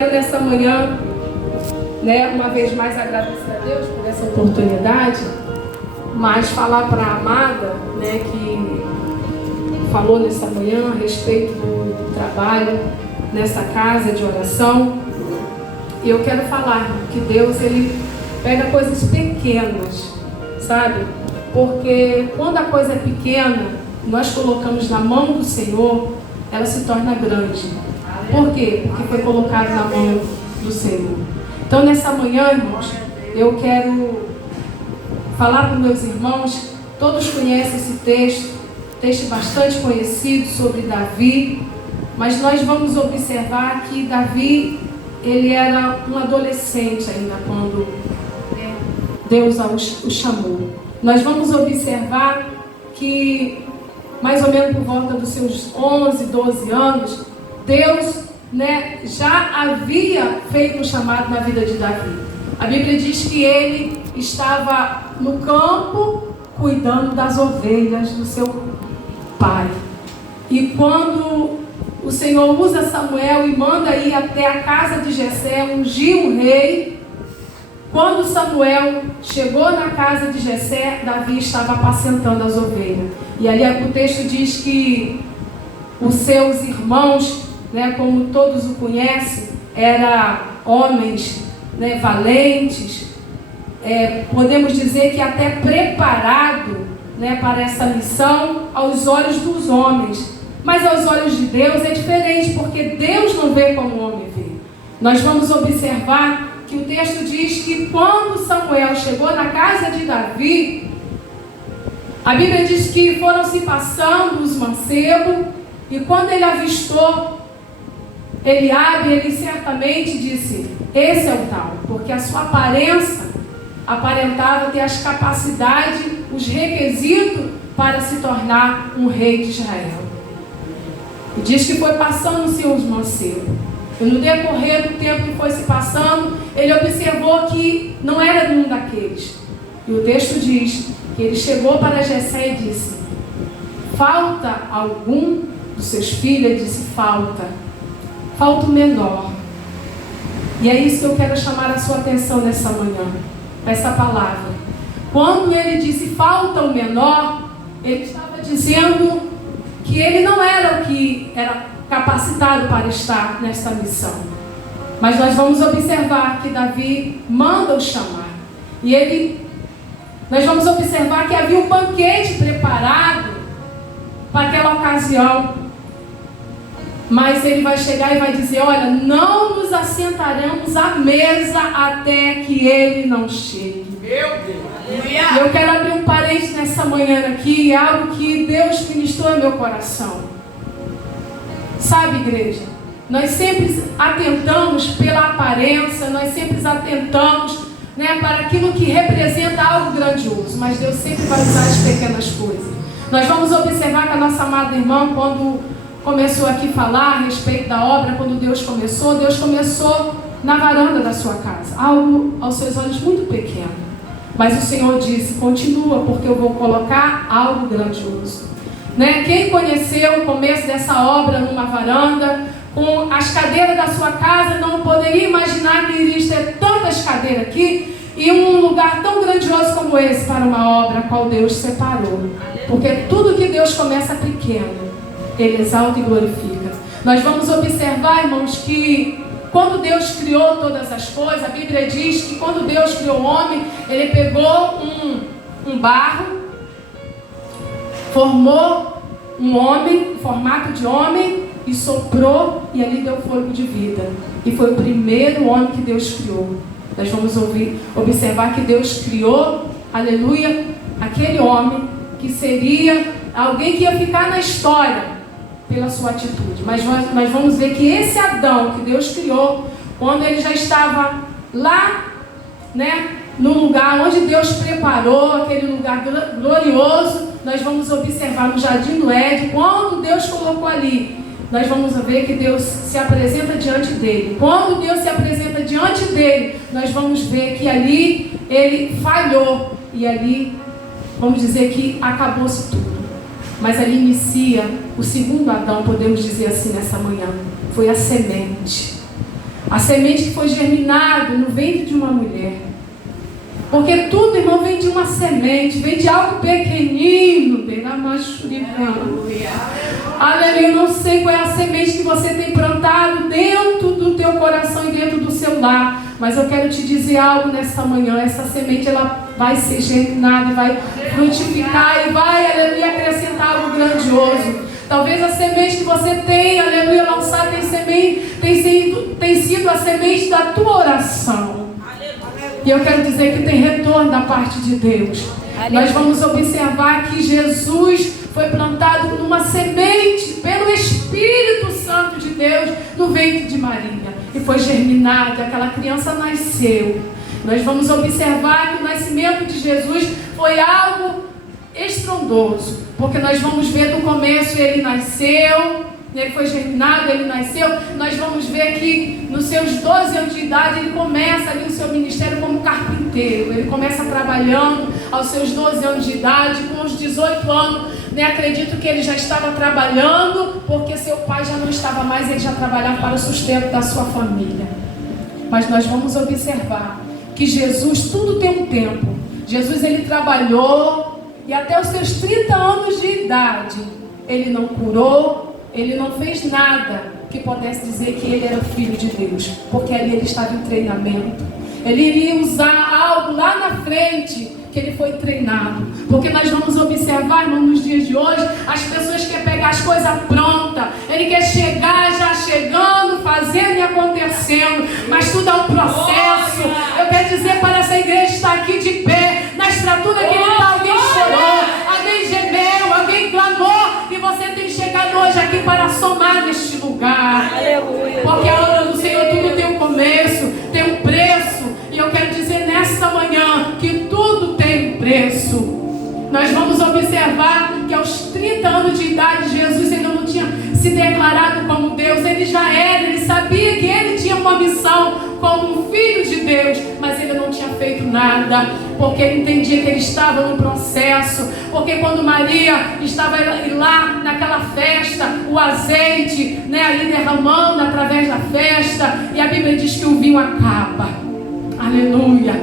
Nessa manhã, uma vez mais agradecer a Deus por essa oportunidade, mas falar para a amada, que falou nessa manhã a respeito do trabalho nessa casa de oração. E eu quero falar que Deus, Ele pega coisas pequenas, sabe? Porque quando a coisa é pequena, nós colocamos na mão do Senhor, ela se torna grande. Por quê? Porque foi colocado na mão do Senhor. Então, nessa manhã, irmãos, eu quero falar com meus irmãos. Todos conhecem esse texto bastante conhecido sobre Davi, mas nós vamos observar que Davi, ele era um adolescente ainda quando Deus o chamou. Nós vamos observar que, mais ou menos por volta dos seus 11, 12 anos, Deus, já havia feito um chamado na vida de Davi. A Bíblia diz que ele estava no campo cuidando das ovelhas do seu pai. E quando o Senhor usa Samuel e manda ir até a casa de Jessé, ungir um rei, quando Samuel chegou na casa de Jessé, Davi estava apacentando as ovelhas. E ali o texto diz que os seus irmãos, como todos o conhecem, eram homens valentes, podemos dizer que até preparado para essa missão aos olhos dos homens. Mas aos olhos de Deus é diferente, porque Deus não vê como o homem vê. Nós vamos observar que o texto diz que quando Samuel chegou na casa de Davi, a Bíblia diz que foram se passando os mancebos, e quando ele avistou Eliabe, ele certamente disse: esse é o tal, porque a sua aparência aparentava ter as capacidades, os requisitos para se tornar um rei de Israel. E diz que foi passando-se os mancebos. E no decorrer do tempo que foi se passando, ele observou que não era nenhum daqueles. E o texto diz que ele chegou para Jessé e disse: falta algum dos seus filhos? Ele disse: falta o menor. E é isso que eu quero chamar a sua atenção nessa manhã, essa palavra. Quando ele disse falta o menor, ele estava dizendo que ele não era o que era capacitado para estar nessa missão. Mas nós vamos observar que Davi manda o chamar. E nós vamos observar que havia um banquete preparado para aquela ocasião. Mas ele vai chegar e vai dizer: olha, não nos assentaremos à mesa até que ele não chegue. Meu Deus! E eu quero abrir um parênteses nessa manhã aqui, algo que Deus ministrou no meu coração. Sabe, igreja, nós sempre atentamos pela aparência, nós sempre atentamos para aquilo que representa algo grandioso, mas Deus sempre vai usar as pequenas coisas. Nós vamos observar que a nossa amada irmã, quando começou aqui a falar a respeito da obra, quando Deus começou na varanda da sua casa, algo aos seus olhos muito pequeno, mas o Senhor disse: continua, porque eu vou colocar algo grandioso. Quem conheceu o começo dessa obra numa varanda, com as cadeiras da sua casa, não poderia imaginar que iria ter tantas cadeiras aqui, e um lugar tão grandioso como esse para uma obra a qual Deus separou. Porque tudo que Deus começa pequeno, Ele exalta e glorifica. Nós vamos observar, irmãos, que quando Deus criou todas as coisas, a Bíblia diz que quando Deus criou o homem, Ele pegou um barro, formou um homem, em formato de homem, e soprou, e ali deu fôlego de vida. E foi o primeiro homem que Deus criou. Nós vamos observar que Deus criou, aleluia, aquele homem que seria alguém que ia ficar na história pela sua atitude. Mas nós vamos ver que esse Adão que Deus criou, quando ele já estava lá, no lugar onde Deus preparou, aquele lugar glorioso, nós vamos observar no Jardim do Éden, quando Deus colocou ali, nós vamos ver que Deus se apresenta diante dele. Quando Deus se apresenta diante dele, nós vamos ver que ali ele falhou, e ali, vamos dizer que acabou-se tudo. Mas ali inicia o segundo Adão, podemos dizer assim nessa manhã. Foi a semente. A semente que foi germinada no ventre de uma mulher. Porque tudo, irmão, vem de uma semente, vem de algo pequenino. Aleluia. Eu não sei qual é a semente que você tem plantado dentro do teu coração e dentro do seu lar. Mas eu quero te dizer algo nessa manhã. Essa semente, ela vai ser germinada, vai frutificar e vai, aleluia, acrescentar algo grandioso. Talvez a semente que você tem, aleluia, lançada tem sido a semente da tua oração. E eu quero dizer que tem retorno da parte de Deus. Nós vamos observar que Jesus foi plantado numa semente pelo Espírito Santo de Deus no ventre de Maria. E foi germinado, aquela criança nasceu. Nós vamos observar que o nascimento de Jesus foi algo estrondoso. Porque nós vamos ver do começo, ele nasceu, ele foi germinado, ele nasceu. Nós vamos ver que nos seus 12 anos de idade, ele começa ali o seu ministério como carpinteiro. Ele começa trabalhando aos seus 12 anos de idade, com os 18 anos, acredito que ele já estava trabalhando, porque seu pai já não estava mais, ele já trabalhava para o sustento da sua família. Mas nós vamos observar que Jesus, tudo tem um tempo. Jesus, ele trabalhou, e até os seus 30 anos de idade, ele não curou, ele não fez nada que pudesse dizer que ele era filho de Deus, porque ali ele estava em treinamento. Ele iria usar algo lá na frente, que ele foi treinado. Porque nós vamos observar, irmão, nos dias de hoje, as pessoas querem pegar as coisas prontas. Ele quer chegar já chegando, fazendo e acontecendo. Mas tudo é um processo. Eu quero dizer para essa igreja estar aqui de pé, na estrutura que ele está, alguém chorou, alguém gemeu, alguém clamou, e você tem chegado hoje aqui para somar neste lugar. Aleluia. Porque a obra do Senhor, tudo tem um começo, tem um preço. E eu quero dizer nesta manhã que tudo tem um preço. Nós vamos observar que aos 30 anos de idade, Jesus ainda não tinha se declarado como Deus. Ele já era, ele sabia que ele tinha uma missão como um filho de Deus, mas ele não tinha feito nada, porque ele entendia que ele estava no processo. Porque quando Maria estava lá naquela festa, o azeite, ali derramando através da festa, e a Bíblia diz que o vinho acaba. Aleluia.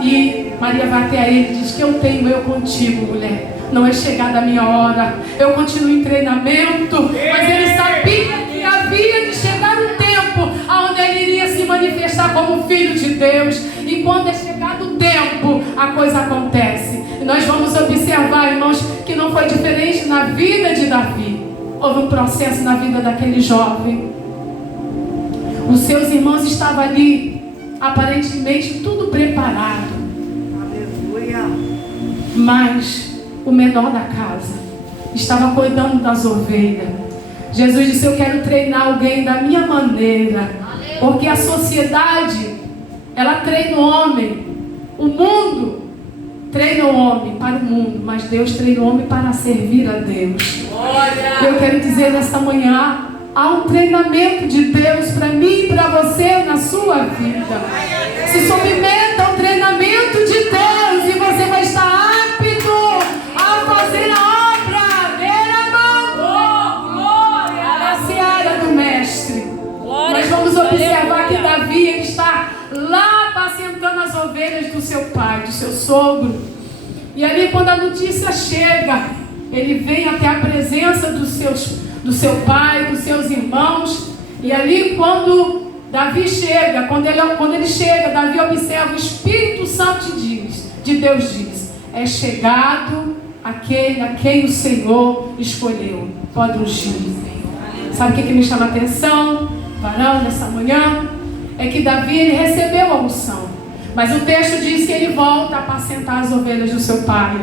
E Maria vai até ele e diz que eu tenho eu contigo, mulher. Não é chegada a minha hora. Eu continuo em treinamento. Mas ele sabia que havia de chegar um tempo onde ele iria se manifestar como filho de Deus. E quando é chegado o tempo, a coisa acontece. E nós vamos observar, irmãos, que não foi diferente na vida de Davi. Houve um processo na vida daquele jovem. Os seus irmãos estavam ali, aparentemente tudo preparado. Aleluia. Mas o menor da casa estava cuidando das ovelhas. Jesus disse: eu quero treinar alguém da minha maneira. Aleluia. Porque a sociedade, ela treina o homem. O mundo treina o homem para o mundo, mas Deus treina o homem para servir a Deus. Olha. Eu quero dizer nesta manhã, há um treinamento de Deus para mim e para você na sua vida. Se submeta ao treinamento de Deus e você vai estar apto a fazer a obra. A seara do mestre. Nós vamos observar que Davi, ele está lá apacentando as ovelhas do seu pai, do seu sogro. E ali, quando a notícia chega, ele vem até a presença do seu pai, dos seus irmãos. E ali, quando Davi chega, quando ele chega, Davi observa, o Espírito Santo de Deus diz: é chegado aquele a quem o Senhor escolheu. Pode ungir. Sabe o que me chama a atenção, varão, nessa manhã? É que Davi, ele recebeu a unção, mas o texto diz que ele volta a apacentar as ovelhas do seu pai.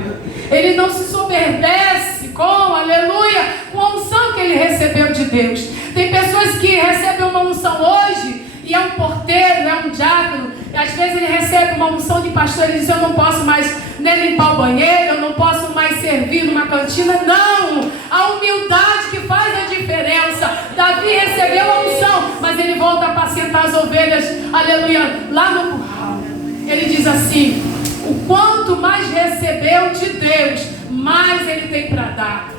Ele não se soberbece aleluia, com a unção que ele recebeu de Deus. Tem pessoas que recebem uma unção hoje, e é um porteiro, é um diácono, e às vezes ele recebe uma unção de pastor, ele diz: eu não posso mais nem limpar o banheiro, eu não posso mais servir numa cantina. Não, a humildade que faz a diferença. Davi recebeu a unção, mas ele volta a apacentar as ovelhas, aleluia, lá no curral. Ele diz assim: o quanto mais recebeu de Deus, mais ele tem para dar.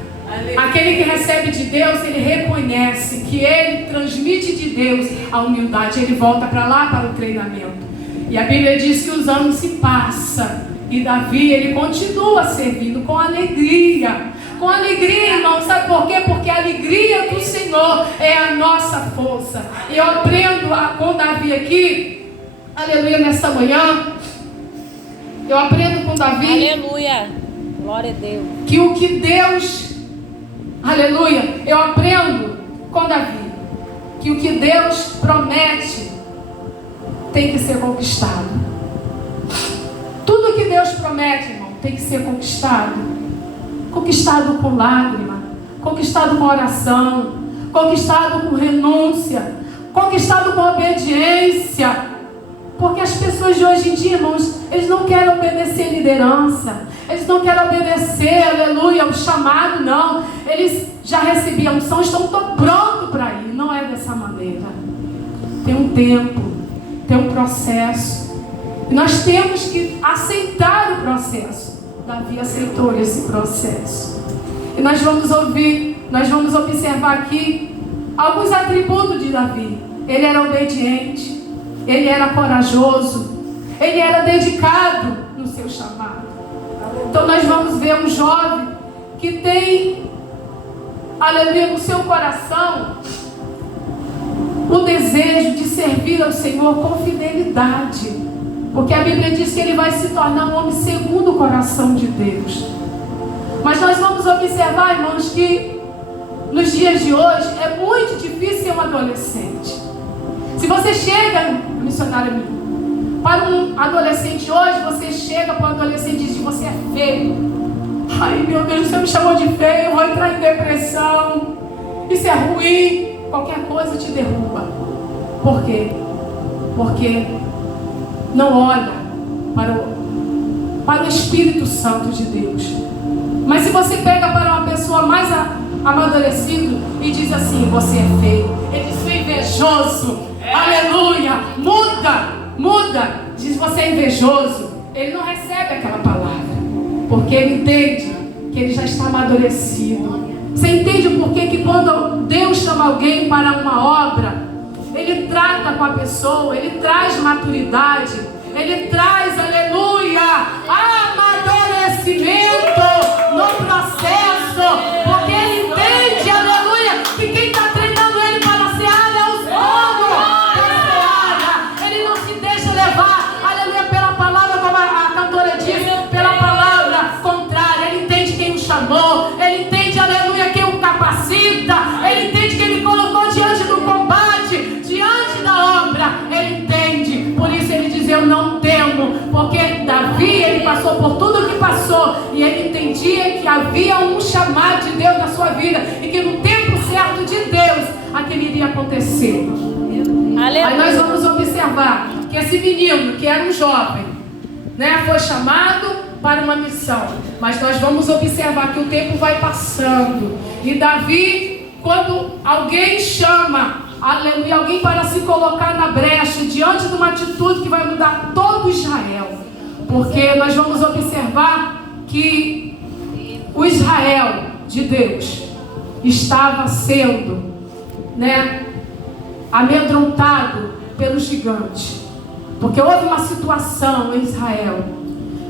Aquele que recebe de Deus, ele reconhece que ele transmite de Deus a humildade. Ele volta para lá, para o treinamento. E a Bíblia diz que os anos se passam. E Davi, ele continua servindo com alegria. Com alegria, irmão. Sabe por quê? Porque a alegria do Senhor é a nossa força. E eu aprendo com Davi aqui, aleluia, nessa manhã. Eu aprendo com Davi. Aleluia. Glória a Deus. Que o que Deus, aleluia, eu aprendo com Davi. Que o que Deus promete tem que ser conquistado. Tudo que Deus promete, irmão, tem que ser conquistado. Conquistado com lágrima, conquistado com oração, conquistado com renúncia, conquistado com obediência. Porque as pessoas de hoje em dia, irmãos, eles não querem obedecer liderança, eles não querem obedecer, aleluia, o chamado, não. Eles já recebiam a unção, estão prontos para ir. Não é dessa maneira. Tem um tempo, tem um processo. E nós temos que aceitar o processo. Davi aceitou esse processo. E nós vamos ouvir, nós vamos observar aqui alguns atributos de Davi. Ele era obediente, ele era corajoso, ele era dedicado no seu chamado. Então nós vamos ver um jovem que tem, aleluia, no seu coração o desejo de servir ao Senhor com fidelidade. Porque a Bíblia diz que ele vai se tornar um homem segundo o coração de Deus. Mas nós vamos observar, irmãos, que nos dias de hoje é muito difícil ser um adolescente. Se você chega, missionária minha, para um adolescente hoje, você chega para um adolescente e diz que você é feio. Ai, meu Deus, você me chamou de feio, eu vou entrar em depressão. Isso é ruim. Qualquer coisa te derruba. Por quê? Porque não olha para o Espírito Santo de Deus. Mas se você pega para uma pessoa mais amadurecida e diz assim, você é feio, ele diz, você é invejoso, aleluia, muda, diz, você é invejoso, ele não recebe aquela palavra, porque ele entende que ele já está amadurecido. Você entende o porquê que quando Deus chama alguém para uma obra, ele trata com a pessoa, ele traz maturidade, ele traz, aleluia, amadurecimento no processo, porque ele entende, aleluia, que quem está treinando ele para a seara é os povos da seara. Ele não se deixa levar, aleluia, pela palavra, como a cantora disse, pela palavra contrária. Ele entende quem o chamou, ele entende, aleluia, quem o capacita, ele entende que ele colocou diante do combate, diante da obra, ele entende. Por isso ele diz, eu não temo, porque Davi, ele passou por tudo o que passou, e ele entendia que havia um chamado de Deus na sua vida, e que no tempo certo de Deus, aquilo iria acontecer. Aleluia. Aí nós vamos observar que esse menino, que era um jovem, né, foi chamado para uma missão, mas nós vamos observar que o tempo vai passando, e Davi, quando alguém chama, aleluia, alguém para se colocar na brecha, diante de uma atitude que vai mudar todo Israel, porque nós vamos observar que o Israel de Deus estava sendo, né, amedrontado pelo gigante, porque houve uma situação em Israel,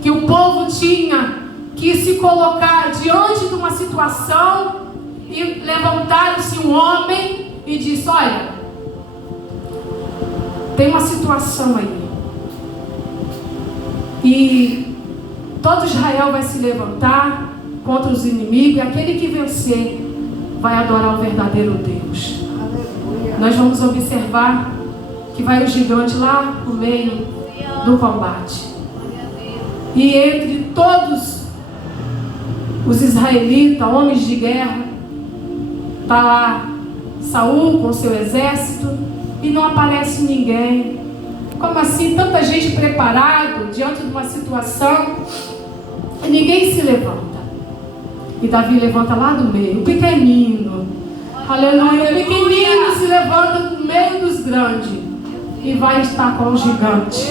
que o povo tinha que se colocar diante de uma situação, e levantaram-se um homem e disse, olha, tem uma situação aí, e todo Israel vai se levantar contra os inimigos, e aquele que vencer vai adorar o verdadeiro Deus. Aleluia. Nós vamos observar que vai o gigante lá no meio do combate, e entre todos os israelitas, homens de guerra, está lá Saul com seu exército e não aparece ninguém. Como assim? Tanta gente preparado diante de uma situação e ninguém se levanta. E Davi levanta lá do meio, o pequenino, aleluia, o pequenino se levanta no meio dos grandes e vai estar com o gigante.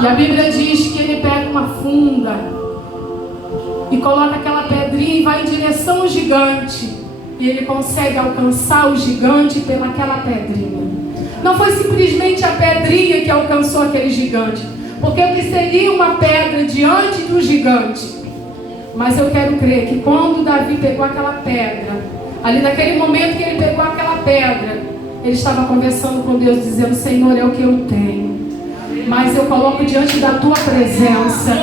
E a Bíblia diz que ele pega uma funda e coloca aquela pedrinha e vai em direção ao gigante. E ele consegue alcançar o gigante pelaquela pedrinha. Não foi simplesmente a pedrinha que alcançou aquele gigante, porque o que seria uma pedra diante do gigante? Mas eu quero crer que quando Davi pegou aquela pedra, ali naquele momento que ele pegou aquela pedra, ele estava conversando com Deus, dizendo: Senhor, é o que eu tenho, mas eu coloco diante da tua presença.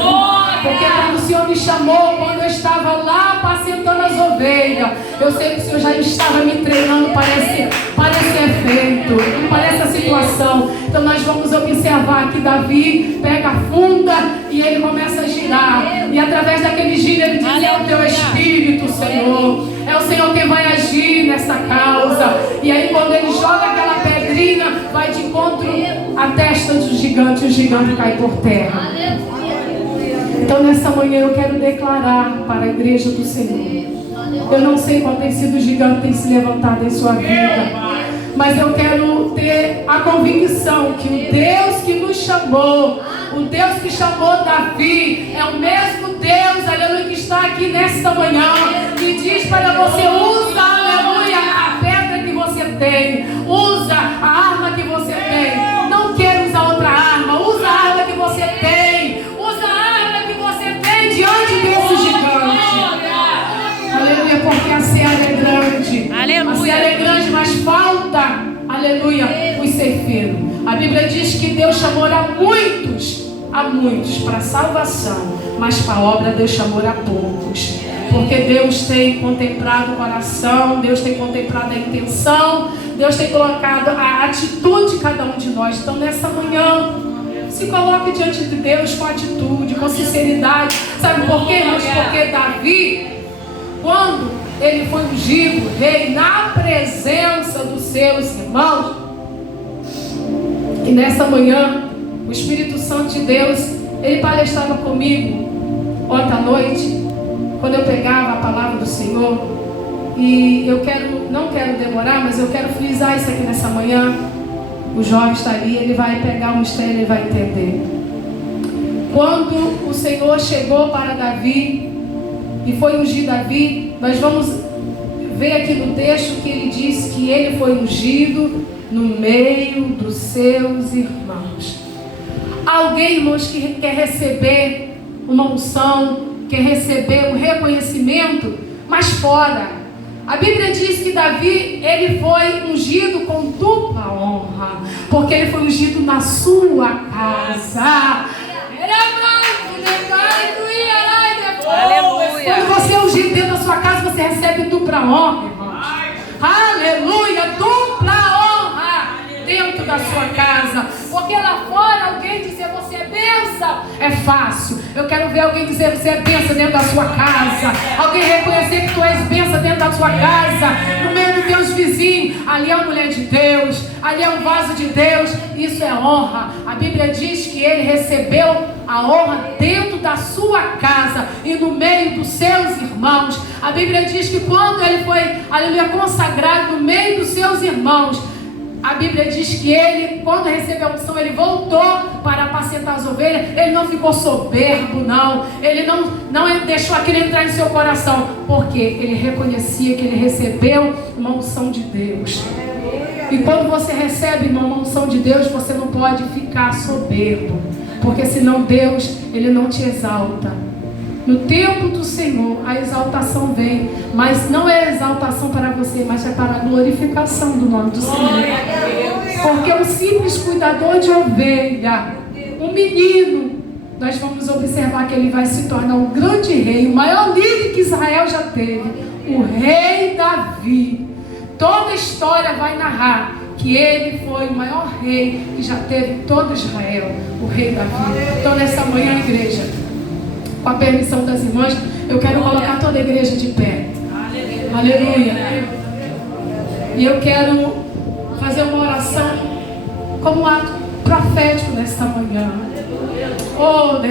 Porque quando o Senhor me chamou, quando eu estava lá apacentando as ovelhas, eu sei que o Senhor já estava me treinando para esse efeito, para essa situação. Então nós vamos observar que Davi pega a funda e ele começa a girar. E através daquele giro ele diz: é o teu Espírito, Senhor. É o Senhor quem vai agir nessa causa. E aí quando ele joga aquela pedrinha, vai de encontro à testa do gigante, o gigante cai por terra. Então nessa manhã eu quero declarar para a igreja do Senhor. Eu não sei qual tem sido o gigante que tem se levantado em sua vida, mas eu quero ter a convicção que o Deus que nos chamou, o Deus que chamou Davi, é o mesmo Deus, aleluia, que está aqui nesta manhã e diz para você: usa, aleluia, a pedra que você tem, usa a arma que você tem. Não queira usar outra arma, usa a arma que você tem, usa a arma que você tem diante desse gigante. Aleluia, porque a seara é grande. Aleluia. A seara é grande, mas falta, aleluia, os ceifeiros. A Bíblia diz que Deus chamou a muitos para a salvação, mas para a obra Deus chamou a poucos. Porque Deus tem contemplado o coração, Deus tem contemplado a intenção, Deus tem colocado a atitude de cada um de nós. Então nessa manhã, se coloque diante de Deus com atitude, com sinceridade. Sabe por quê? Porque Davi, quando ele foi ungido rei na presença dos seus irmãos, e nessa manhã o Espírito Santo de Deus, ele palestrava comigo ontem à noite, quando eu pegava a palavra do Senhor. E eu não quero demorar, mas eu quero frisar isso aqui nessa manhã. O jovem está ali, ele vai pegar o mistério, ele vai entender. Quando o Senhor chegou para Davi e foi ungir Davi, nós vamos ver aqui no texto que ele diz que ele foi ungido no meio dos seus irmãos. Alguém, irmãos, que quer receber uma unção, quer receber um reconhecimento, mas fora. A Bíblia diz que Davi, ele foi ungido com dupla honra, porque ele foi ungido na sua casa. Aleluia. Quando você é ungido dentro da sua casa, você recebe dupla honra, irmãos. Aleluia, dupla honra dentro da sua casa. Porque lá fora alguém dizer você é bênção é fácil. Eu quero ver alguém dizer você é bênção dentro da sua casa. Alguém reconhecer que tu és bênção dentro da sua casa, no meio dos teus vizinhos. Ali é uma mulher de Deus, ali é um vaso de Deus. Isso é honra. A Bíblia diz que ele recebeu a honra dentro da sua casa e no meio dos seus irmãos. A Bíblia diz que quando ele foi, aleluia, consagrado no meio dos seus irmãos, a Bíblia diz que ele, quando recebeu a unção, ele voltou para apacentar as ovelhas. Ele não ficou soberbo, não. Ele não deixou aquilo entrar em seu coração, porque ele reconhecia que ele recebeu uma unção de Deus. E quando você recebe uma unção de Deus, você não pode ficar soberbo, porque senão Deus, ele não te exalta. No tempo do Senhor, a exaltação vem, mas não é exaltação para você, mas é para a glorificação do nome do Senhor. Porque o simples cuidador de ovelha, um menino, nós vamos observar que ele vai se tornar um grande rei, o maior líder que Israel já teve, o rei Davi. Toda a história vai narrar que ele foi o maior rei que já teve todo Israel, o rei Davi. Então nessa manhã, igreja, com a permissão das irmãs, eu quero colocar toda a igreja de pé. Aleluia. E eu quero fazer uma oração como um ato profético nesta manhã. Oh,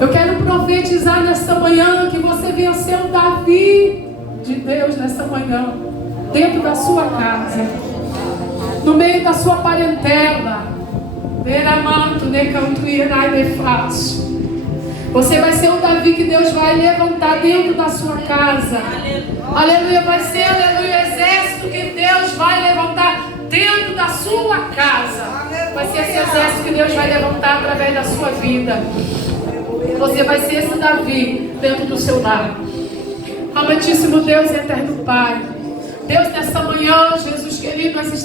eu quero profetizar nesta manhã que você venha ser o Davi de Deus nesta manhã, dentro da sua casa, no meio da sua parentela. Você vai ser o Davi que Deus vai levantar dentro da sua casa. Aleluia. Vai ser, aleluia, o exército que Deus vai levantar dentro da sua casa. Vai ser esse exército que Deus vai levantar através da sua vida. Você vai ser esse Davi dentro do seu lar. Amantíssimo Deus e eterno Pai. Deus, nessa manhã, Jesus querido, nós estamos